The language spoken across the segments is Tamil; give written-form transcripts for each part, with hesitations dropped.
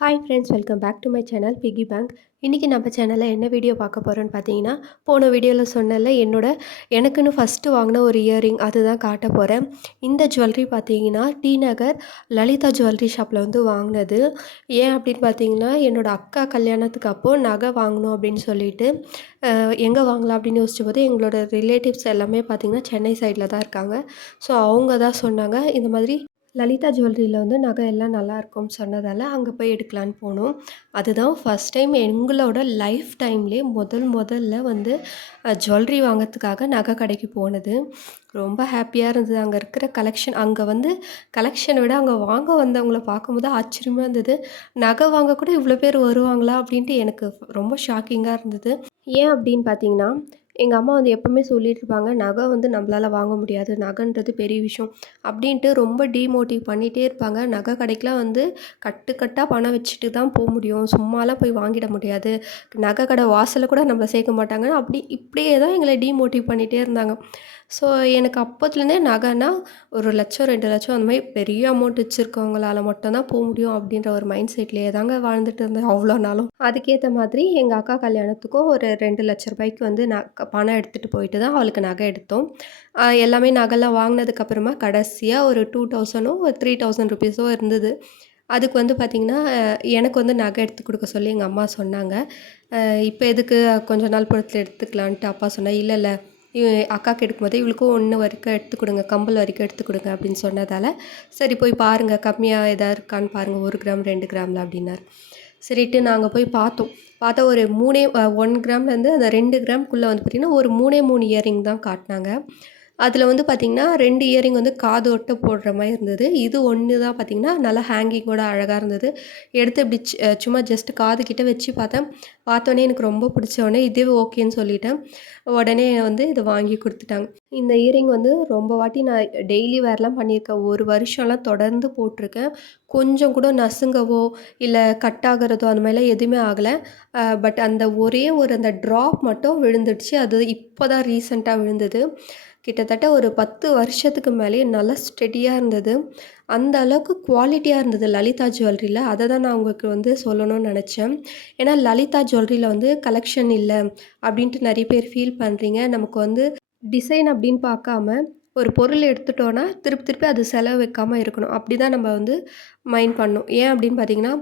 Hi friends, welcome back to my channel Piggy Bank. இன்றைக்கி நம்ம சேனலில் என்ன வீடியோ பார்க்க போகிறோன்னு பார்த்தீங்கன்னா, போன வீடியோவில் சொன்னல எனக்குன்னு ஃபஸ்ட்டு வாங்கின ஒரு இயரிங் அதுதான் காட்ட போகிறேன். இந்த ஜுவல்லரி பார்த்தீங்கன்னா டி நகர் லலிதா ஜுவல்லரி ஷாப்பில் வந்து வாங்கினது. ஏன் அப்படின்னு பார்த்தீங்கன்னா, என்னோடய அக்கா கல்யாணத்துக்கு அப்போது நகை வாங்கணும் அப்படின்னு சொல்லிட்டு எங்கே வாங்கலாம் அப்படின்னு யோசிச்சபோது எங்களோட ரிலேட்டிவ்ஸ் எல்லாமே பார்த்திங்கன்னா சென்னை சைடில் தான் இருக்காங்க. ஸோ அவங்க தான் சொன்னாங்க, இந்த மாதிரி லலிதா ஜுவல்லரியில் வந்து நகை எல்லாம் நல்லாயிருக்கும்னு சொன்னதால் அங்கே போய் எடுக்கலான்னு போனோம். அதுதான் ஃபஸ்ட் டைம் எங்களோட லைஃப் டைம்லேயே முதல்ல வந்து ஜுவல்லரி வாங்கிறதுக்காக நகை கடைக்கு போனது. ரொம்ப ஹாப்பியாக இருந்தது. அங்கே இருக்கிற கலெக்ஷனை விட அங்கே வாங்க வந்தவங்கள பார்க்கும்போது ஆச்சரியமாக இருந்தது. நகை வாங்க கூட இவ்வளோ பேர் வருவாங்களா அப்படின்ட்டு எனக்கு ரொம்ப ஷாக்கிங்காக இருந்தது. ஏன் அப்படின்னு பார்த்தீங்கன்னா, எங்கள் அம்மா வந்து எப்போவுமே சொல்லிட்டு இருப்பாங்க, நகை வந்து நம்மளால வாங்க முடியாது, நகைன்றது பெரிய விஷயம் அப்படின்ட்டு ரொம்ப டீமோட்டிவ் பண்ணிகிட்டே இருப்பாங்க. நகை கடைக்கெலாம் வந்து கட்டாக பணம் வச்சுட்டு தான் முடியும், சும்மாலாம் போய் வாங்கிட முடியாது, நகை கடை வாசலில் கூட நம்மள சேர்க்க மாட்டாங்க, இப்படியே தான் எங்களை டீமோட்டிவ் பண்ணிகிட்டே இருந்தாங்க. ஸோ எனக்கு அப்போத்துலேருந்தே நகைன்னா 1,00,000 2,00,000 அந்த மாதிரி பெரிய அமௌண்ட் வச்சுருக்கவங்களால மட்டும் தான் முடியும் அப்படின்ற ஒரு மைண்ட் செட்லேயே தாங்க வாழ்ந்துட்டு இருந்தேன் அவ்வளோ நாளும். அதுக்கேற்ற மாதிரி எங்கள் அக்கா கல்யாணத்துக்கும் ஒரு 2,00,000 ரூபாய்க்கு வந்து பணம் எடுத்துகிட்டு போயிட்டு தான் அவளுக்கு நகை எடுத்தோம். எல்லாமே நகைலாம் வாங்கினதுக்கப்புறமா கடைசியாக ஒரு 2,000ஓ 3,000 ருபீஸோ இருந்தது. அதுக்கு வந்து பார்த்திங்கன்னா, எனக்கு வந்து நகை எடுத்து கொடுக்க சொல்லி எங்கள் அம்மா சொன்னாங்க. இப்போ எதுக்கு, கொஞ்ச நாள் பொறுத்து எடுத்துக்கலான்ட்டு அப்பா சொன்னார். இல்லை அக்காவுக்கு எடுக்கும்போது இவளுக்கும் 1 வரைக்கும் எடுத்து கொடுங்க, கம்பல் வரைக்கும் எடுத்து கொடுங்க அப்படின்னு சொன்னதால், சரி போய் பாருங்கள், கம்மியாக எதாவது இருக்கான்னு பாருங்கள், 1 கிராம் 2 கிராமில் அப்படின்னார். சரிட்டு நாங்கள் போய் பார்த்தா ஒரு 1 கிராம்லேருந்து அந்த 2 கிராம்குள்ளே வந்து பார்த்திங்கன்னா ஒரு 3 இயரிங் தான் காட்டினாங்க. அதில் வந்து பார்த்திங்கன்னா 2 இயரிங் வந்து காது ஒட்ட போடுற மாதிரி இருந்தது. இது ஒன்று தான் பார்த்திங்கன்னா நல்லா ஹேங்கிங்கோட அழகாக இருந்தது. எடுத்து இப்படி சும்மா ஜஸ்ட் காது கிட்ட வச்சு பார்த்தேன். பார்த்தோன்னே எனக்கு ரொம்ப பிடிச்சோடனே இதுவே ஓகேன்னு சொல்லிட்டேன். உடனே வந்து இதை வாங்கி கொடுத்துட்டாங்க. இந்த இயரிங் வந்து ரொம்ப வாட்டி நான் டெய்லி வேர்லாம் பண்ணியிருக்கேன். 1 வருஷம்லாம் தொடர்ந்து போட்டிருக்கேன். கொஞ்சம் கூட நசுங்கவோ இல்லை கட் ஆகிறதோ அந்த மாதிரிலாம் எதுவுமே ஆகலை. பட் அந்த ஒரே அந்த ட்ராப் மட்டும் விழுந்துடுச்சு. அது இப்போ தான் ரீசெண்டாக விழுந்தது. கிட்டத்தட்ட ஒரு 10 வருஷத்துக்கு மேலேயே நல்லா ஸ்டெடியாக இருந்தது. அந்த அளவுக்கு குவாலிட்டியாக இருந்தது லலிதா ஜுவல்லரியில். அதை தான் நான் உங்களுக்கு வந்து சொல்லணும்னு நினச்சேன். ஏன்னா லலிதா ஜுவல்லரியில் வந்து கலெக்ஷன் இல்லை அப்படின்ட்டு நிறைய பேர் ஃபீல் பண்ணுறீங்க. நமக்கு வந்து டிசைன் அப்படின்னு பார்க்காம ஒரு பொருள் எடுத்துட்டோன்னா திருப்பி அது செலவு வைக்காமல் இருக்கணும். அப்படி தான் நம்ம வந்து மைண்ட் பண்ணணும். ஏன் அப்படின்னு பார்த்தீங்கன்னா,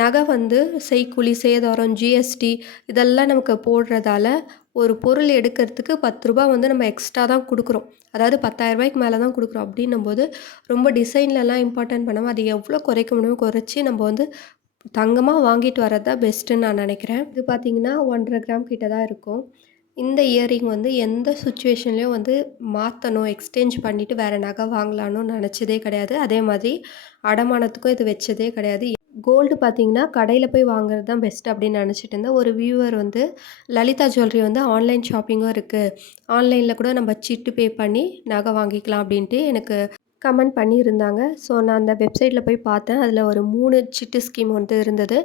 நகை வந்து செய்கூலி, சேதாரம், ஜிஎஸ்டி இதெல்லாம் நமக்கு போடுறதால ஒரு பொருள் எடுக்கிறதுக்கு ரூ. 10 வந்து நம்ம எக்ஸ்ட்ரா தான் கொடுக்குறோம். அதாவது 10,000 மேலே தான் கொடுக்குறோம். அப்படின்னும்போது ரொம்ப டிசைன்லலாம் இம்பார்ட்டன்ட் பண்ணாமல் அது எவ்வளோ குறைக்க முடியுமோ குறைச்சி நம்ம வந்து தங்கமாக வாங்கிட்டு வர்றது தான் பெஸ்ட்டுன்னு நான் நினைக்கிறேன். இது பார்த்திங்கன்னா 1.5 கிராம் கிட்ட தான் இருக்கும். இந்த இயரிங் வந்து எந்த சுச்சுவேஷன்லேயும் வந்து மாற்றணும், எக்ஸ்சேஞ்ச் பண்ணிவிட்டு வேறு நகை வாங்கலான்னு நினச்சதே கிடையாது. அதே மாதிரி அடமானத்துக்கும் இது வச்சதே கிடையாது. கோல்டு பார்த்திங்கன்னா கடையில் போய் வாங்குறது தான் பெஸ்ட் அப்படின்னு நினச்சிட்டு இருந்தேன். ஒரு வியூவர் வந்து லலிதா ஜுவல்லரி வந்து ஆன்லைன் ஷாப்பிங்கும் இருக்குது, ஆன்லைனில் கூட நம்ம சிட்டு பே பண்ணி நகை வாங்கிக்கலாம் அப்படின்ட்டு எனக்கு கமெண்ட் பண்ணியிருந்தாங்க. ஸோ நான் அந்த வெப்சைட்டில் போய் பார்த்தேன். அதில் ஒரு 3 சிட்டு ஸ்கீம் வந்து இருந்தது.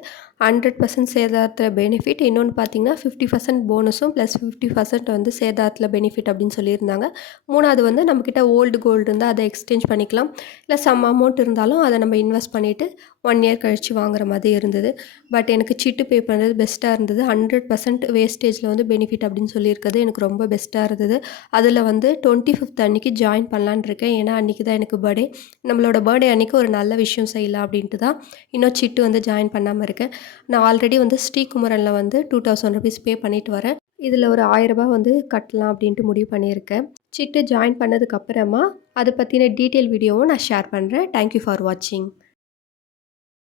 100% சேதாரத்தில் பெனிஃபிட், இன்னொன்று பார்த்தீங்கன்னா 50% போனஸும் ப்ளஸ் 50% வந்து சேதாரத்தில் பெனிஃபிட் அப்படின்னு சொல்லியிருந்தாங்க. 3வது வந்து நம்மக்கிட்ட ஓல்டு கோல்டு இருந்தால் அதை எக்ஸ்சேஞ்ச் பண்ணிக்கலாம், இல்லை சம் அமௌண்ட் இருந்தாலும் அதை நம்ம இன்வெஸ்ட் பண்ணிவிட்டு 1 இயர் கழித்து வாங்குற மாதிரி இருந்தது. பட் எனக்கு சிட்டு பே பண்ணுறது பெஸ்ட்டாக இருந்தது. 100% வேஸ்டேஜில் வந்து பெனிஃபிட் அப்படின்னு சொல்லியிருக்கிறது எனக்கு ரொம்ப பெஸ்ட்டாக இருந்தது. அதில் வந்து 25th அன்றைக்கி ஜாயின் பண்ணலான்னு இருக்கேன். ஏன்னா அன்றைக்கி தான் எனக்கு பர்த்டே. நம்மளோட பர்த்டே அன்றைக்கி ஒரு நல்ல விஷயம் செய்யலாம் அப்படின்ட்டு தான் இன்னும் சிட்டு வந்து ஜாயின் பண்ணாமல் இருக்கேன். நான் ஆல்ரெடி வந்து ஸ்ரீகுமரனில் வந்து 2,000 ருபீஸ் பே பண்ணிவிட்டு வரேன். இதில் ஒரு 1,000 ரூபாய் வந்து கட்டலாம் அப்படின்ட்டு முடிவு பண்ணியிருக்கேன். சிட்டு ஜாயின் பண்ணதுக்கப்புறமா அதை பற்றின டீட்டெயில் வீடியோவும் நான் ஷேர் பண்ணுறேன். தேங்க்யூ ஃபார் வாட்சிங்.